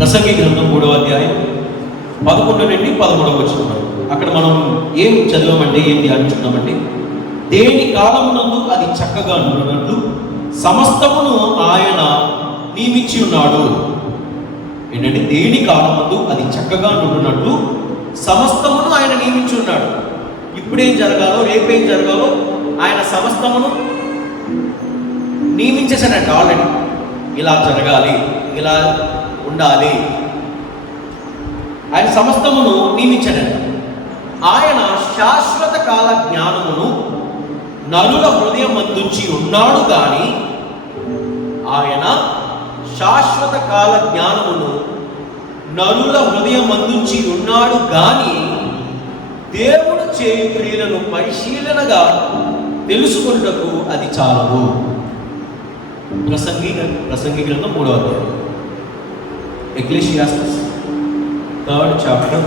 ప్రసంగి గ్రంథం 3వ అధ్యాయం 11 నుండి 13 వచనం. అక్కడ మనం ఏం చదివామంటే, ఏం ధ్యానించుకున్నామంటే, దేని కాలమునందు అది చక్కగా నుండినట్లు సమస్తమును ఆయన నియమించి ఉన్నాడు. ఏంటంటే దేని కాలమందు అది చక్కగా నుండినట్లు సమస్తమును ఆయన నియమించి ఉన్నాడు. ఇప్పుడేం జరగాలో, రేపేం జరగాలో ఆయన సమస్తమును నియమించేశాడంట. ఆల్రెడీ ఇలా జరగాలి, ఇలా ఉండాలి, ఆయన సమస్తమును నియమించాడంట. ఆయన శాశ్వత కాల జ్ఞానమును నరుల హృదయం అందించి ఉన్నాడు కానీ, ఆయన శాశ్వత కాల జ్ఞానమును నరుల హృదయం అందించి ఉన్నాడు కానీ దేవుడు చేయు క్రియలను పరిశీలనగా తెలుసుకున్నటకు అది చాలదు. ప్రసంగి గ్రంథం 3వ అధ్యాయం, ఎక్లెసియాస్టస్ 3rd chapter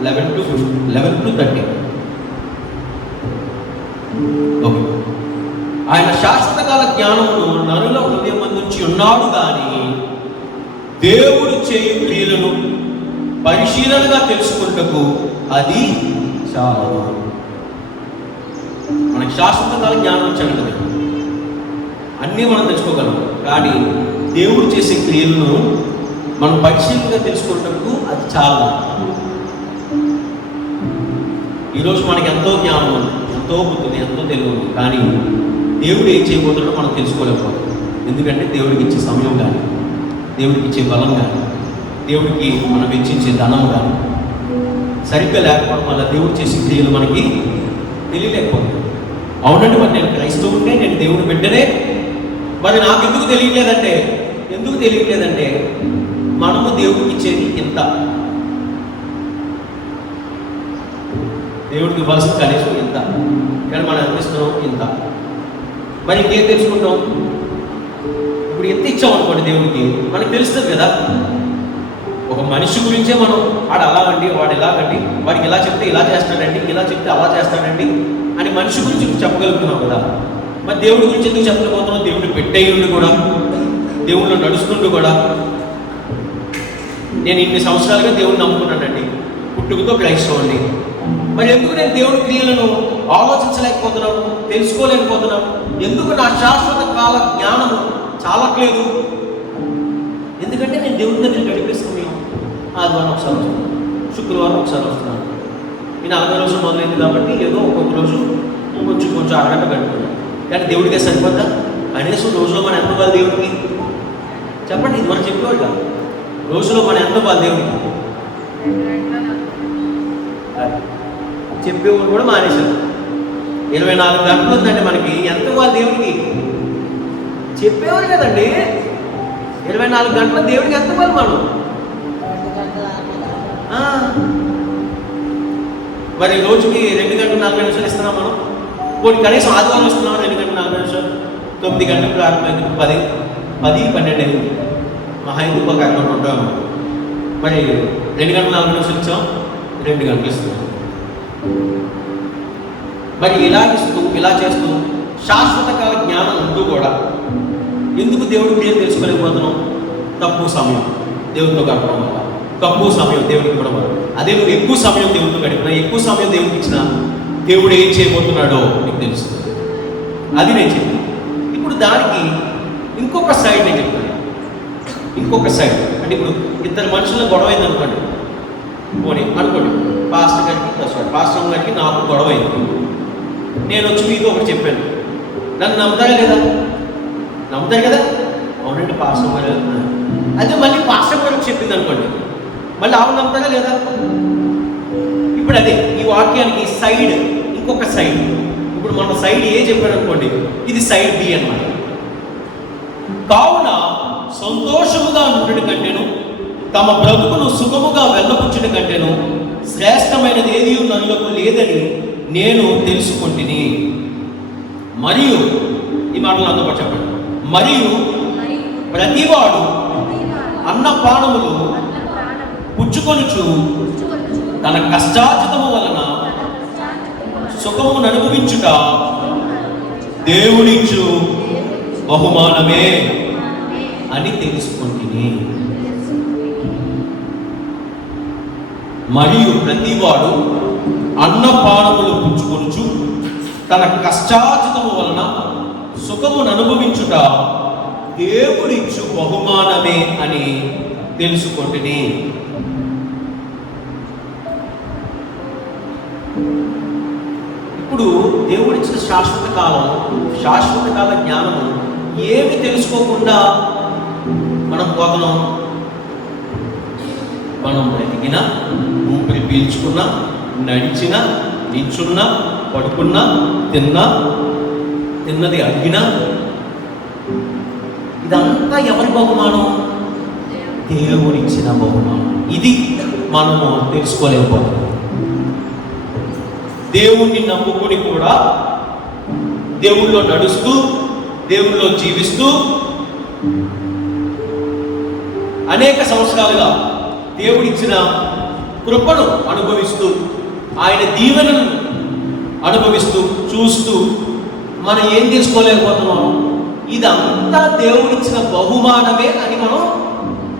11 to 13. ఆయన శాశ్వత కాల జ్ఞానమును నరుల హృదయం అందించి ఉన్నాడు కానీ దేవుడు చేయు క్రియలను పరిశీలనగా తెలుసుకుంటకు అది చాలదు. మనకి శాశ్వత కాల జ్ఞానం వచ్చాడు కదా, అన్నీ మనం తెలుసుకోగలం. కానీ దేవుడు చేసే క్రియలను మనం పరిశీలనగా తెలుసుకున్నప్పుడు అది చాలు. ఈరోజు మనకి ఎంతో జ్ఞానం ఉంది, ఎంతో బుద్ధి, ఎంతో తెలివి ఉంది. కానీ దేవుడు ఏం చేయబోతున్నాడో మనం తెలుసుకోలేకపోతాం. ఎందుకంటే దేవుడికి ఇచ్చే సమయం కానీ, దేవుడికి ఇచ్చే బలం కానీ, దేవుడికి మనం వెచ్చించే ధనం కానీ సరిగ్గా లేకపోవడం వల్ల దేవుడు చేసే క్రియలు మనకి తెలియలేకపోతుంది. అవునండి, మరి నేను క్రైస్తవుడినే, నేను దేవుడు బిడ్డనే, మరి నాకు ఎందుకు తెలియట్లేదంటే మనము దేవుడికి ఇచ్చేది ఇంత, దేవుడికి ఇవ్వాల్సిన కనీసం ఇంత, కానీ మనం అనిపిస్తున్నాం ఇంత. మరి ఇంకేం తెలుసుకుంటాం? ఇప్పుడు ఎంత ఇచ్చామనుకోండి దేవుడికి, మనకు తెలుస్తుంది కదా. ఒక మనిషి గురించే మనం వాడు అలాగండి, వాడు ఇలాగండి, వాడికి ఇలా చెప్తే ఇలా చేస్తాడండి, ఇలా చెప్తే అలా చేస్తాడండి అని మనిషి గురించి చెప్పగలుగుతున్నాం కదా. మరి దేవుడి గురించి ఎందుకు చెప్పలేకపోతున్నాం? దేవుడు పెట్టేయుండి కూడా, దేవుళ్ళు నడుస్తుంటూ కూడా. నేను ఇన్ని సంవత్సరాలుగా దేవుడిని నమ్ముకున్నానండి, పుట్టుకతో క్రైస్తవుని. మరి ఎందుకు నేను దేవుడి క్రియలను ఆలోచించలేకపోతున్నాను, తెలుసుకోలేకపోతున్నాను? ఎందుకు నా శాశ్వత కాల జ్ఞానము చాలట్లేదు? ఎందుకంటే నేను దేవుడి దగ్గర గడిపే సమయం ఆదివారం ఒకసారి వస్తున్నాను, శుక్రవారం ఒకసారి వస్తున్నాను. ఈ 40 రోజులు మొదలైంది కాబట్టి ఏదో ఒక్కొక్క రోజు కొంచెం అరగంట గడుపుతున్నాను. కానీ దేవుడికే సరిపోద్దా? కనీసం రోజులో మనం ఎంత ఇవ్వాలి దేవుడికి? చెప్పండి, ఇది మనం చెప్పేవాడు కాదు. రోజులో మనం ఎంత ఇవ్వాలి దేవుడికి? చెప్పేవాడు కూడా మానేశారు. 24 గంటలు ఉందండి మనకి, ఎంత ఇవ్వాలి దేవుడికి? చెప్పేవారు కదండి, 24 గంటల దేవుడికి ఎంత ఇవ్వాలి మనం? మరి రోజుకి 2 గంటల 40 నిమిషాలు ఇస్తున్నాం మనం. పోనీ కనీసం ఆదివారం ఇస్తున్నాం 2 గంటల 40 నిమిషాలు. 9 గంటలకు ప్రారంభమైంది, 10, 12 అయింది, మహా ఎందుకు ఒక అకౌంట్ ఉంటాము. మరి 2 గంటల 40 నిమిషాలు ఇచ్చాం, 2 గంటలు ఇస్తున్నాం. మరి ఇలా చేస్తూ శాశ్వత కాల జ్ఞానం ఉంటూ కూడా ఎందుకు దేవుడి క్రియలు తెలుసుకోలేకపోతున్నాం? తక్కువ సమయం దేవుడితో గడపడం వల్ల, తక్కువ సమయం దేవుడికి ఇవ్వడం వల్ల. అదే నువ్వు ఎక్కువ సమయం దేవుడితో గడిపినా, ఎక్కువ సమయం దేవుడికి ఇచ్చినా దేవుడు ఏం చేయబోతున్నాడో నీకు తెలుస్తుంది. అది నేను చెప్పాను. ఇప్పుడు దానికి ఇంకొక సైడ్ నేను చెప్తాను. ఇంకొక సైడ్ అంటే, ఇప్పుడు ఇద్దరు మనుషుల గొడవ అయింది అనుకోండి. అనుకోండి పాస్టర్ గారికి నాకు గొడవ అయింది. నేను వచ్చి మీతో ఒకటి చెప్పాను, నన్ను నమ్ముతారా లేదా? నమ్ముతారు కదా. అవునండి పాస్టర్ గారు, అదే మళ్ళీ పాస్టర్ గారికి చెప్పింది అనుకోండి, మళ్ళీ ఆవిడ నమ్ముతారా లేదా? ఇప్పుడు అదే ఈ వాక్యానికి సైడ్, ఇంకొక సైడ్. ఇప్పుడు మన సైడ్ ఏ చెప్పాడు అనుకోండి, ఇది సైడ్ బి అన్నమాట. కావున సంతోషముగా ఉండడం కంటేను, తమ బ్రతుకును సుఖముగా వెళ్ళపుచ్చడం కంటేను శ్రేష్టమైనది ఏది నరులకు లేదని నేను తెలుసుకుంటుని. మరియు ఈ మాటలు అందరూ చెప్పండి. మరియు ప్రతివాడు అన్నపానములు పుచ్చుకొనుచు తన కష్టార్జితము వలన సుఖమును అనుభవించుట దేవుడిచ్చు బహుమానమే అని తెలుసుకుంటుని. మరియు ప్రతివాడు అన్నపానములు పుచ్చుకొనుచు తన కష్టార్జితము వలన సుఖమును అనుభవించుట దేవుడిచ్చు బహుమానమే అని తెలుసుకొంటిని. ఇప్పుడు దేవుడిచ్చిన శాశ్వత కాల జ్ఞానము ఏమి తెలుసుకోకుండా మనం పోతున్నాం. మనం బ్రతికినా, ఊపిరి పీల్చుకున్నా, నడిచినా, నిల్చున్నా, పడుకున్నా, తిన్నది అడిగినా, ఇదంతా ఎవరి బహుమానం? దేవుడిచ్చిన బహుమానం. ఇది మనము తెలుసుకోలేకపోతున్నాం. దేవుణ్ణి నమ్ముకుని కూడా దేవుళ్ళో నడుస్తూ, దేవుళ్ళో జీవిస్తూ, అనేక సంవత్సరాలుగా దేవుడిచ్చిన కృపను అనుభవిస్తూ, ఆయన దీవెనను అనుభవిస్తూ, చూస్తూ మనం ఏం తెలుసుకోలేకపోతున్నాం? ఇదంతా దేవుడిచ్చిన బహుమానమే అని మనం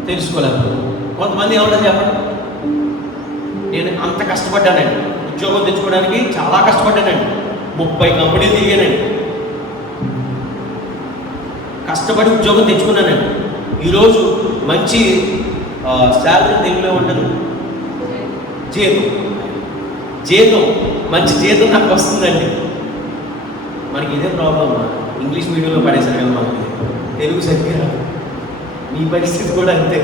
తెలుసుకోలేకపోతున్నాం. కొంతమంది ఏమంటారు చెప్పండి, నేను అంత కష్టపడ్డానండి, ఉద్యోగం తెచ్చుకోవడానికి చాలా కష్టపడ్డానండి, 30 కంపెనీలు తిరిగానండి, కష్టపడి ఉద్యోగం తెచ్చుకున్నానండి, ఈరోజు మంచి శాలరీ, తెలుగులో ఉంటారు జీతం, మంచి జీతం నాకు వస్తుందండి. మనకి ఇదే ప్రాబ్లం. ఇంగ్లీష్ మీడియంలో పడేసాను కదా, మనకి తెలుగు సరిగ్గా. మీ పరిస్థితి కూడా అంతే.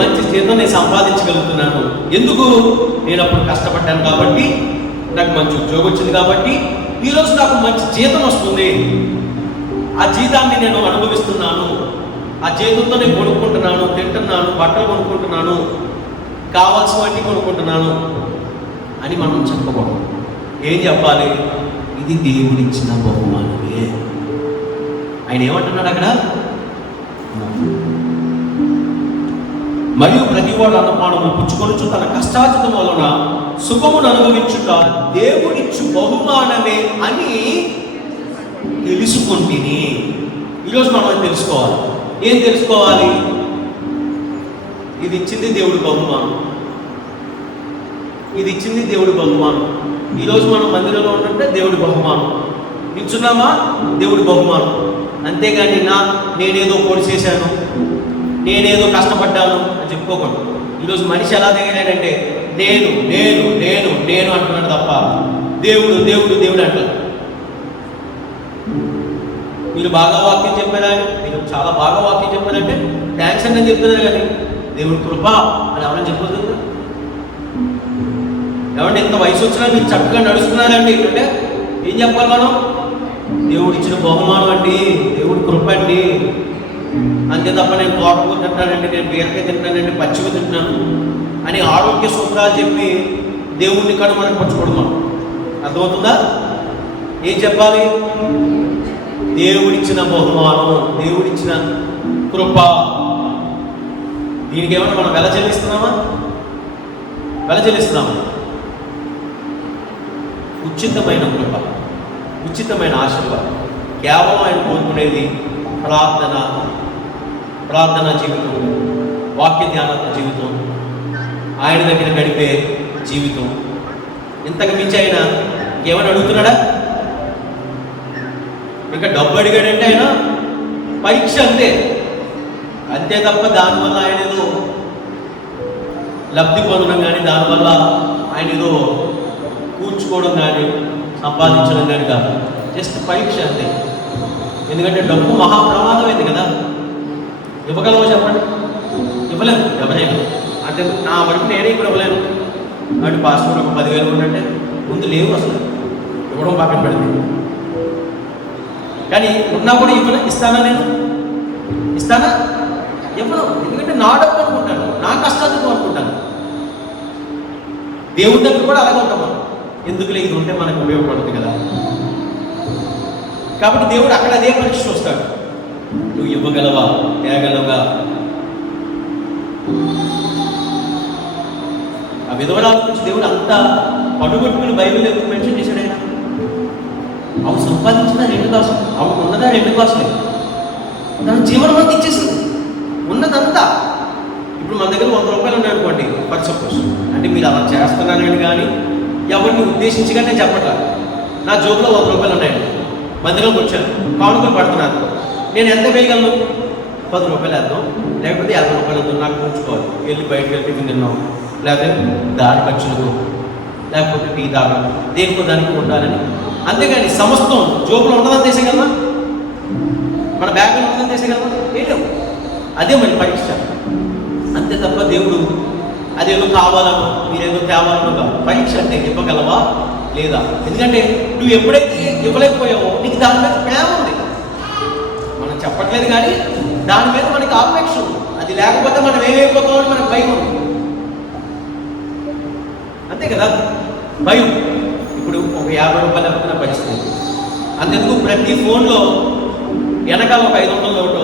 మంచి జీతం నేను సంపాదించగలుగుతున్నాను. ఎందుకు? నేను అప్పుడు కష్టపడ్డాను కాబట్టి, నాకు మంచి ఉద్యోగం వచ్చింది కాబట్టి ఈరోజు నాకు మంచి జీతం వస్తుంది. ఆ జీతాన్ని నేను అనుభవిస్తున్నాను. ఆ జీతంతో నేను కొనుక్కుంటున్నాను, తింటున్నాను, బట్టలు కొనుక్కుంటున్నాను, కావాల్సినవన్నీ కొనుక్కుంటున్నాను అని మనం చెప్పకూడదు. ఏం చెప్పాలి? ఇది దేవుడిచ్చిన బహుమానమే. ఆయన ఏమంటున్నాడు అక్కడ? మరియు ప్రతివాడు అన్నపానము పుచ్చుకొనుచు తన కష్టార్జితం వలన సుఖమును అనుభవించుట దేవుడిచ్చు బహుమానమే అని తెలుసుకుంటుని. ఈరోజు మనం తెలుసుకోవాలి. ఏం తెలుసుకోవాలి? ఇది ఇచ్చింది దేవుడి బహుమానం, ఇది ఇచ్చింది దేవుడి బహుమానం. ఈరోజు మనం మందిరంలో ఉన్నట్టే దేవుడి బహుమానం. ఇచ్చున్నామా? దేవుడి బహుమానం. అంతేగాని నేనేదో పొడి చేశాను, నేనేదో కష్టపడ్డాను అని చెప్పుకోకూడదు. ఈరోజు మనిషి ఎలా తగిలాడంటే నేను నేను నేను నేను అంటున్నాడు తప్ప దేవుడు దేవుడు దేవుడు అంటారు. మీరు బాగా వాక్యం చెప్పారా? మీరు చాలా బాగా వాక్యం చెప్పారంటే థ్యాంక్స్ అని చెప్తున్నారు. కానీ దేవుడి కృప అని ఎవరైనా చెప్పదు. ఏమంటే ఇంత వయసు వచ్చినా మీరు చక్కగా నడుస్తున్నారండి అంటే ఏం చెప్పాలి మనం? దేవుడు ఇచ్చిన బహుమానం అండి, దేవుడి కృప అండి. అంతే తప్ప నేను తోటకూర తింటానండి, నేను బీరకాయ తింటానండి, పచ్చిక తింటున్నాను అని ఆరోగ్య సూత్రాలు చెప్పి దేవుడిని కాడ మనకు పచ్చుకోవడం. మనం అర్థమవుతుందా? ఏం చెప్పాలి? దేవుడిచ్చిన బహుమానం, దేవుడిచ్చిన కృప. దీనికి ఏమన్నా మనం వెల చెల్లిస్తున్నామా? ఉచితమైన కృప, ఉచితమైన ఆశీర్వాదం. కేవలం ఆయన కోరుకునేది ప్రార్థన జీవితం, వాక్య ధ్యానాత్మ జీవితం, ఆయన దగ్గర గడిపే జీవితం. ఇంతకు మించి ఆయన ఏమని అడుగుతున్నాడా? ఇంకా డబ్బు అడిగాడంటే ఆయన పరీక్ష అంతే తప్ప దానివల్ల ఆయన ఏదో లబ్ధి పొందడం కానీ, దానివల్ల ఆయన ఏదో కూర్చుకోవడం కానీ, సంపాదించడం కానీ కాదు. జస్ట్ పరీక్ష అంతే. ఎందుకంటే డబ్బు మహాప్రమాదమైంది కదా. ఇవ్వగలవో చెప్పండి? ఇవ్వలేము ఎవరైనా. అంటే నా వరకు నేనే ఇప్పుడు ఇవ్వలేను. అంటే పాస్పోర్ట్ ఒక 10,000 ఉందంటే ముందు లేవు, అసలు ఇవ్వడం పక్కన పెడితే. కానీ ఉన్నా కూడా ఇస్తానా? నేను ఇస్తానా? ఇవ్వను. ఎందుకంటే నా డబ్బు అనుకుంటాను, నా కష్టాలను అనుకుంటాను. దేవుడి దగ్గర కూడా అలాగే ఉంటాం మనం. ఎందుకులే, ఇది ఉంటే మనకు ఉపయోగపడుతుంది కదా. కాబట్టి దేవుడు అక్కడ అదే పరీక్ష వస్తాడు. నువ్వు ఇవ్వగలవా, తేగలవా? ఆ విధవరాల గురించి దేవుడు అంతా పడుగొట్టుకుని బైబిల్ ఎందుకు మెన్షన్ చేశాడు? ఆయన ఆమె సంపాదించిన 2 కాసులు, ఆమె ఉన్నదా 2 కాసులే, తన జీవనం అంతా ఇచ్చేసింది, ఉన్నదంతా. ఇప్పుడు మన దగ్గర 100 రూపాయలు ఉన్నాయి అనుకోండి, ఫర్ సపోజ్. అంటే మీరు అలా చేస్తున్నారని కానీ ఎవరిని ఉద్దేశించి కానీ నేను చెప్పట్లా. నా జోబులో 100 రూపాయలు ఉన్నాయండి, మధ్యలోకి వచ్చాను, కానుకలు పడుతున్నాను. నేను ఎంత వేయగలను? 10 రూపాయలు వేద్దాం, లేకపోతే 50 రూపాయలు వేద్దాం, నాకు ఉంచుకోవాలి. వెళ్ళి బయటకు వెళ్ళి టిఫిన్ తిన్నాం, లేకపోతే దారి ఖర్చులకు, లేకపోతే టీ తాగడం, దేనికో దానికి ఉండాలని. అంతేగాని సమస్తం జోబులో ఉన్నదని చేసేయగలమా? మన బ్యాగ్లో ఉన్నదని చేసేయగలమా? ఏంటో అదే మరి పరీక్ష. అంతే తప్ప దేవుడు అదేదో కావాలనో మీరేదో తేవాలనో కాదు. పరీక్ష అంటే ఇవ్వగలవా లేదా? ఎందుకంటే నువ్వు ఎప్పుడైతే ఇవ్వలేకపోయావో నీకు దాని మీద ప్రేమ ఉంది. మనం చెప్పట్లేదు కానీ దాని మీద మనకి ఆపేక్ష ఉంది. అది లేకపోతే మనం ఏమైపోతామని మనకు భయం ఉంది. అంతే కదా, భయం. ఇప్పుడు ఒక 50 రూపాయలు అనుకున్న పరిస్థితి. అంతెందుకు ప్రతి ఫోన్లో వెనకాల ఒక 500 నోటు,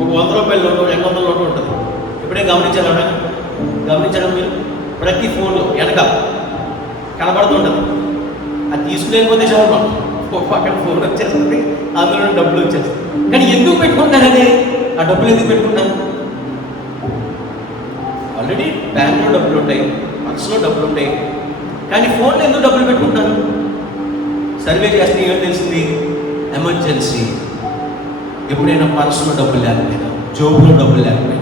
ఒక 100 రూపాయల నోటు, 200 నోటు ఉంటుంది. ఇప్పుడే గమనించడం మీరు ప్రతి ఫోన్లో వెనకాల కనబడుతుంటుంది. అది తీసుకునేకపోతే చాలు, మనం పక్కన ఫోన్ వచ్చేస్తుంది, అందులో డబ్బులు వచ్చేస్తుంది. కానీ ఎందుకు పెట్టుకుంటారని? ఆ డబ్బులు ఎందుకు పెట్టుకుంటాను? ఆల్రెడీ బ్యాంక్లో డబ్బులు ఉంటాయి, పర్సులో డబ్బులు ఉంటాయి, కానీ ఫోన్లో ఎందుకు డబ్బులు పెట్టుకుంటాను? సర్వే చేస్తే ఏం తెలిసింది? ఎమర్జెన్సీ, ఎప్పుడైనా పర్సులో డబ్బులు లేకపోయినా, జోబులో డబ్బులు లేకపోయినా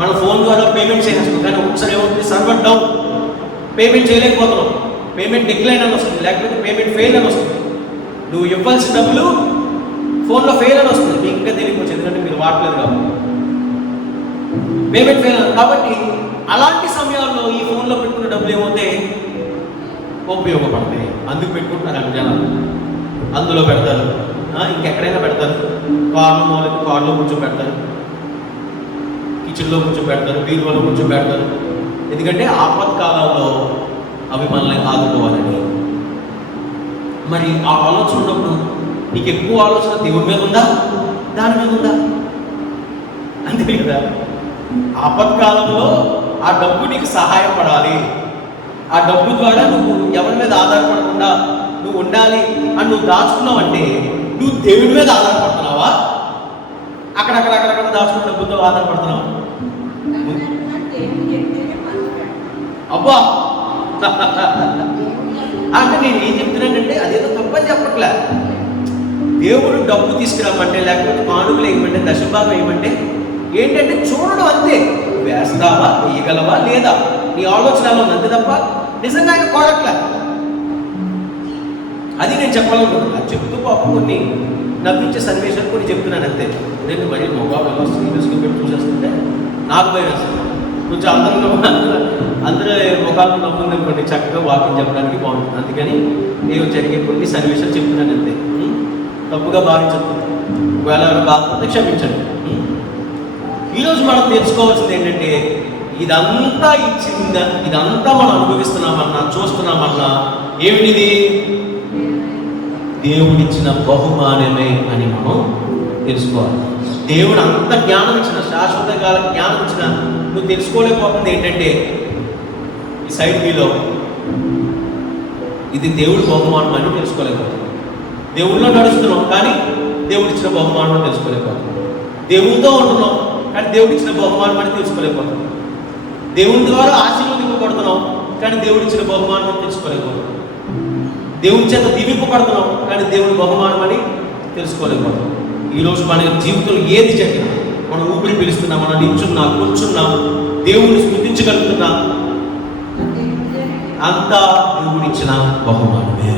మన ఫోన్ ద్వారా పేమెంట్ చేసేస్తాం. కానీ ఒకసారి ఏమవుతుంది? సర్వర్ డౌన్, పేమెంట్ చేయలేకపోతున్నాం, పేమెంట్ డిక్లైన్ అని వస్తుంది, లేకపోతే పేమెంట్ ఫెయిల్ అని వస్తుంది. నువ్వు ఇవ్వాల్సిన డబ్బులు ఫోన్లో ఫెయిల్ అని వస్తుంది. మీకు ఇంకా తెలియకపోవచ్చు, ఎందుకంటే మీరు వాడలేదు కాబట్టి. పేమెంట్ ఫెయిల్ అని కాబట్టి అలాంటి సమయాల్లో ఈ ఫోన్లో పెట్టుకున్న డబ్బులు ఏమవుతే ఉపయోగపడతాయి. అందుకు పెట్టుకుంటున్నారు జనాలు. అందులో పెడతారు, ఇంకెక్కడైనా పెడతారు, కార్లో కొంచెం పెడతారు, కిచెన్లో కొంచెం పెడతారు, బీరువాలో కొంచెం పెడతారు. ఎందుకంటే ఆపత్కాలంలో అవి మనల్ని ఆదుకోవాలని. మరి ఆ ఆలోచన ఉన్నప్పుడు నీకు ఎక్కువ ఆలోచన దేవుడి మీద ఉందా, దాని మీద ఉందా? అంతే కదా. ఆపత్కాలంలో ఆ డబ్బు నీకు సహాయపడాలి. ఆ డబ్బు ద్వారా నువ్వు ఎవరి మీద ఆధారపడకుండా నువ్వు ఉండాలి అని నువ్వు దాచుకున్నావంటే నువ్వు దేవుడి మీద ఆధారపడుతున్నావా? అక్కడక్కడ దాచుకున్న డబ్బుతో ఆధారపడుతున్నావా? అబ్బా అంటే నేను ఏం చెప్తున్నానంటే అదేదో తప్పని చెప్పట్లే. దేవుడు డబ్బు తీసుకురామంటే, లేకపోతే కానుకలు వేయమంటే, దశభాగం వేయమంటే ఏంటంటే చూడడం అంతే. వేస్తావా, వేయగలవా లేదా, నీ ఆలోచన ఉంది అంతే తప్ప నిజంగా ఆయన కోరట్లే. అది నేను చెప్పాలనుకుంటున్నాను. అది చెప్తూ పాపం కొన్ని నవ్వించే సన్నివేశాలు కొన్ని చెప్తున్నాను అంతే. నేను మరి మొబైల్ సీరియస్గా పెట్టి చూసేస్తుంటే నాకు భయం వేస్తుంది. కొంచెం అందరూ ముఖాలు నవ్వుంది అనుకోండి, చక్కగా వాకింగ్ చెప్పడానికి బాగుంటుంది. అందుకని నేను జరిగే కొన్ని సన్నివేశాలు చెప్తున్నాను అంతే. తప్పుగా భావించదు, ఒకవేళ బాధపడితే క్షమించండి. ఈరోజు మనం తెలుసుకోవాల్సింది ఏంటంటే ఇదంతా ఇచ్చిందా, ఇదంతా మనం అనుభవిస్తున్నామన్నా చూస్తున్నామన్నా ఏమిటిది? దేవుడిచ్చిన బహుమానమే అని మనం తెలుసుకోవాలి. దేవుడు అంత జ్ఞానం ఇచ్చిన, శాశ్వత కాల జ్ఞానం ఇచ్చిన నువ్వు తెలుసుకోలేకపోతుంది ఏంటంటే ఈ సైడ్ మీలో ఇది దేవుడి బహుమానం అని తెలుసుకోలేకపోతుంది. దేవుళ్ళో నడుస్తున్నాం కానీ దేవుడు ఇచ్చిన బహుమానం తెలుసుకోలేకపోతున్నాం. దేవుడితో ఉంటున్నాం కానీ దేవుడు ఇచ్చిన బహుమానం అని తెలుసుకోలేకపోతున్నాం. దేవుని ద్వారా ఆశీర్వదింపబడుతున్నాం కానీ దేవుడు ఇచ్చిన బహుమానం తెలుసుకోలేకపోతున్నాం. దేవుని చేత దీవింపబడుతున్నాం కానీ దేవుని బహుమానం అని తెలుసుకోలేకపోతున్నాం. ఈరోజు మన జీవితంలో ఏది జరిగినా, మనం ఊపిరి పిలుస్తున్నా, మనం నిల్చున్నా, కూర్చున్నా, దేవుని స్తుతించగలుగుతున్నా, అంతా దేవుడిచ్చిన బహుమానమే.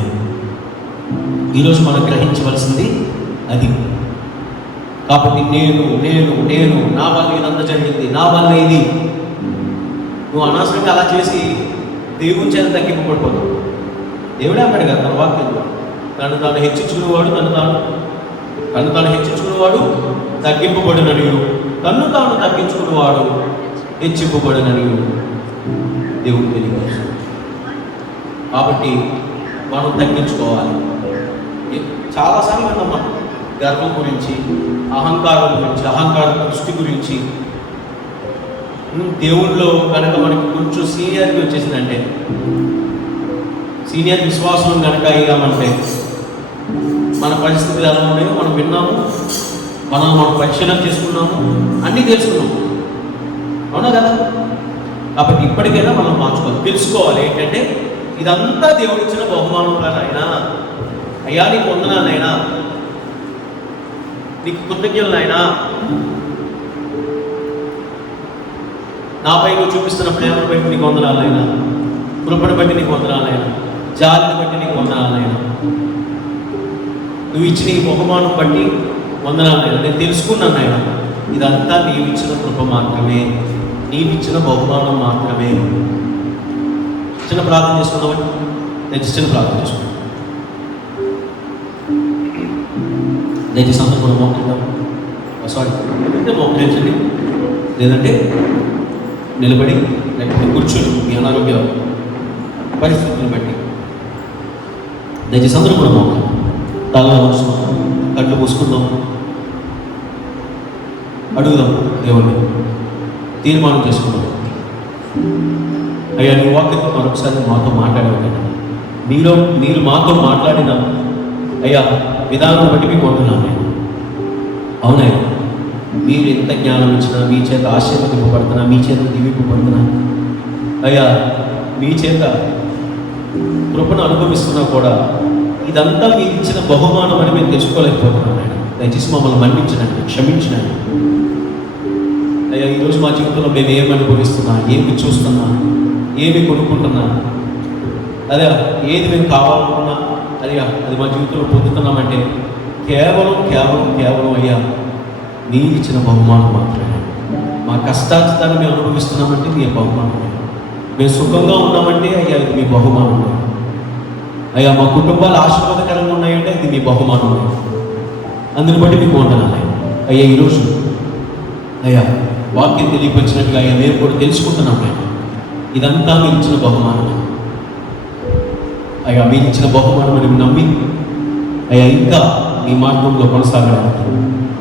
ఈరోజు మనం గ్రహించవలసింది అది. కాబట్టి నేను నేను నేను నా వల్ల ఇదంతా జరిగింది, నా వల్ల ఇది, నువ్వు అనవసరంగా అలా చేసి దేవుని చేత తగ్గింపబడిపోతావు. దేవుడే అన్నాడు కదా తన వాక్యంలో, తను తాను హెచ్చించుకునేవాడు తను తాను హెచ్చించుకునేవాడు తగ్గింపబడినని, తన్ను తాను తగ్గించుకునేవాడు హెచ్చింపబడినని దేవుడు తెలియదు. కాబట్టి మనం తగ్గించుకోవాలి. చాలాసార్లు విన్నామా గర్వం గురించి, అహంకారం గురించి, అహంకార దృష్టి గురించి. దేవుళ్ళలో కనుక మనకి కొంచెం సీనియారిటీ వచ్చేసిందంటే, సీనియర్ విశ్వాసం కనుక అయ్యామంటే మన పరిస్థితులు ఎలా ఉన్నాయో మనం విన్నాము, మనం పరిశీలన చేసుకున్నాము, అన్నీ తెలుసుకున్నాము. అవునా కదా? కాబట్టి ఇప్పటికైనా మనం మార్చుకోవాలి, తెలుసుకోవాలి ఏంటంటే ఇదంతా దేవుడిచ్చిన బహుమానంగా నాయనా. అయ్యా నీకు వందనాలైనా, నీకు కృతజ్ఞతలైనా, నాపై నువ్వు చూపిస్తున్న ప్రేమను బట్టి నీకు వందనాలైనా, కృపను బట్టి నీకు వందనాలైనా, జాలిని బట్టి నీకు వందనాలైనా, నువ్వు ఇచ్చిన ఈ బహుమానం బట్టి వందనాలైనా. నేను తెలుసుకున్నాను ఆయన, ఇదంతా నీవిచ్చిన కృప మాత్రమే, నీవిచ్చిన బహుమానం మాత్రమే. చిన్న ప్రార్థన చేసుకుందామని నేను చిన్న ప్రార్థన చేసుకున్నాను. దయచేసి అందరూ కూడా మోకరిద్దాం. సారీ, అంటే మోకరించండి, లేదంటే నిలబడి లేకపోతే కూర్చొని మీ అనారోగ్య పరిస్థితులను బట్టి. దయచేసి అందరూ కూడా మోకరి, తలలో ఉంచుకుందాం, కళ్ళు మూసుకుందాం, అడుగుదాం దేవుణ్ణి, తీర్మానం చేసుకుందాం. అయ్యా నీ వాక్యంతో మరొకసారి మాతో మాట్లాడేవాడు, మీరు మాతో మాట్లాడిన అయ్యా విధానం బట్టి మీకు వందనాలు. అవునయ్యా, మీరు ఎంత జ్ఞానం ఇచ్చినా, మీ చేత ఆశీర్వదింపబడుతున్నా, మీ చేత దీవింపబడుతున్నా, అయ్యా మీ చేత కృపను అనుభవిస్తున్నా కూడా ఇదంతా మీరు ఇచ్చిన బహుమానం అని మేము తెలుసుకోలేకపోతున్నాం. ఆయన దయచేసి మమ్మల్ని మన్నించండి, క్షమించండి. అయ్యా ఈరోజు మా జీవితంలో మేము ఏమి అనుభవిస్తున్నా, ఏమి చూస్తున్నా, ఏమి కొనుక్కుంటున్నా, అదే ఏది మేము కావాలనుకున్నా అయ్యా అది మా జీవితంలో పొందుతున్నామంటే కేవలం కేవలం కేవలం అయ్యా మీరు ఇచ్చిన బహుమానం మాత్రమే. మా కష్టాచితాన్ని మేము అనుభవిస్తున్నామంటే మీ బహుమానం. మేము సుఖంగా ఉన్నామంటే అయ్యా ఇది మీ బహుమానం. అయ్యా మా కుటుంబాలు ఆశీర్వాదకరంగా ఉన్నాయంటే ఇది మీ బహుమానం. అందుని బట్టి మీకు వందనాలు అయ్యా. ఈరోజు అయ్యా వాక్యం తెలియపరిచినట్టుగా అయ్యా మేము కూడా తెలుసుకుంటున్నాం. ఇదంతా మీరు ఇచ్చిన బహుమానం అయ్యా, మీరు ఇచ్చిన బహుమానం అని నమ్మి అయ్యా ఇంకా మీ మార్గంలో కొనసాగడానికి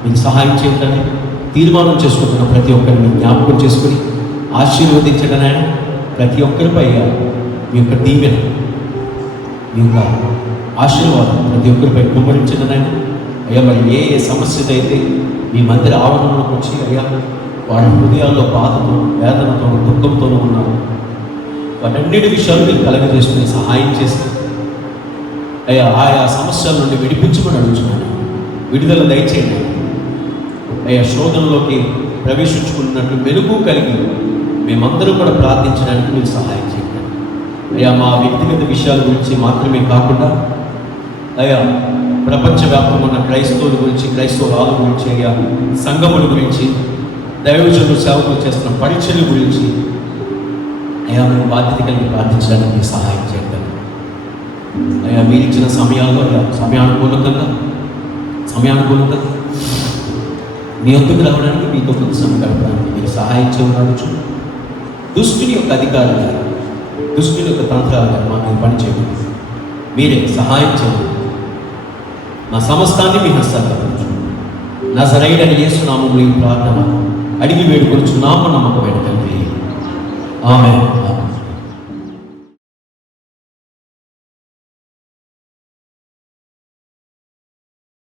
మీకు సహాయం చేయడానికి తీర్మానం చేసుకుంటున్న ప్రతి ఒక్కరిని జ్ఞాపకం చేసుకుని ఆశీర్వదించడం ఆయన. ప్రతి ఒక్కరిపై అయ్యా మీ యొక్క దీవెన, మీ యొక్క ఆశీర్వాదం ప్రతి ఒక్కరిపై కుమ్మరించడం ఆయన. అయ్యా మరి ఏ ఏ సమస్యతో అయితే మీ మందిర ఆవరణలోకి వచ్చి అయ్యా వారి హృదయాల్లో బాధతో, వేదనతో, దుఃఖంతోనూ ఉన్నారు, వాటన్నిటి విషయాలు మీరు కలగజేసుకుని సహాయం చేసి అయ్యా ఆయా సమస్యల నుండి విడిపించమని అడుగుతున్నాను. విడుదల దయచేయండి అయ్యా. శోధనలోకి ప్రవేశించుకున్నట్లు మెరుగు కలిగి మేమందరం కూడా ప్రార్థించడానికి మీరు సహాయం చేయండి అయ్యా. మా వ్యక్తిగత విషయాల గురించి మాత్రమే కాకుండా అయ్యా ప్రపంచవ్యాప్తంగా ఉన్న క్రైస్తవుల గురించి, క్రైస్తవుల గురించి, అయ్యా సంఘముల గురించి, దైవజనులు సేవకులు చేస్తున్న పరిచర్య గురించి అయ్యా మేము బాధ్యత కలిగి ప్రార్థించడానికి మీరు సహాయం చేయండి అయ్యా. మీరు ఇచ్చిన సమయాల్లో అయ్యా సమయానుకూలంగా మీ వద్దకు రావడానికి, మీతో కొంత సమయం గడపడానికి మీరు సహాయం చేయవచ్చు. దుష్టుని యొక్క అధికారులు, దుష్టుని యొక్క తంత్రాలు మా మీద పనిచేయండి. మీరే సహాయం చేయండి. నా సమస్తాన్ని మీ హస్తాల్లో నజరేయుడైన యేసు నామములో ఈ ప్రార్థన అడిగి వేడుకొనుచున్నాము నమ్మకమైన తండ్రి. ఆమేన్.